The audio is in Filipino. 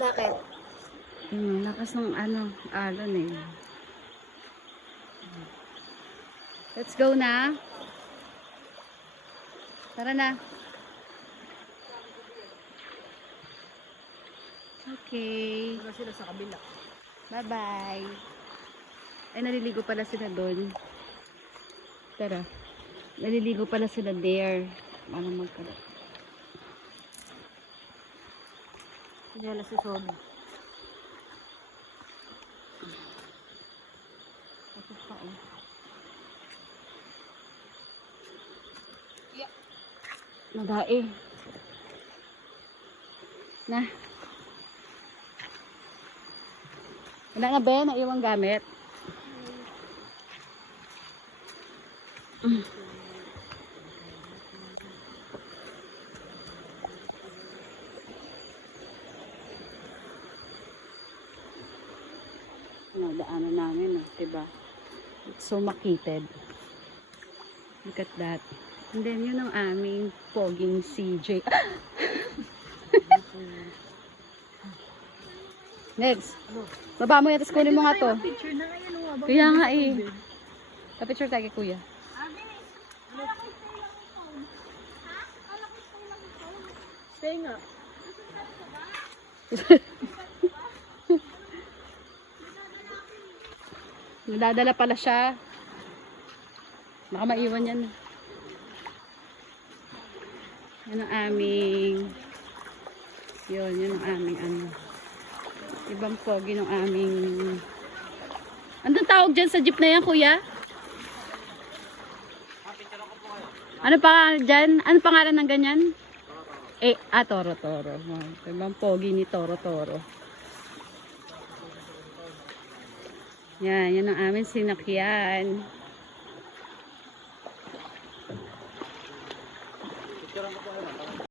Bakit? Lakas ng alon eh. Let's go na. Tara na. Okay. Wala sila sa kabila. Bye-bye. Ay, naliligo pala sila doon. Tara. Naliligo pala sila there. Paano magkaroon? Wala si Sony. Ito pa oh. Nadae. Na. Wala na ba? Naiwang gamit. Daanan namin, diba? It's so makitid. Look at that. And then, yun ang aming poging CJ. Next. Baba mo yan, tapos kunin mo nga to. Picture na ngayon. Kaya nga eh. Pa-picture tayo kay kuya. Stay nga. Nadadala pala siya. Baka maiwan yan. Yan ang aming yun ang aming ibang pogi ng aming andun tawag dyan sa jeep na yan kuya? Ano pangalan dyan? Ano pangalan ng ganyan? Toro. Ibang pogi ni Toro. Yan ang aming sinakyan.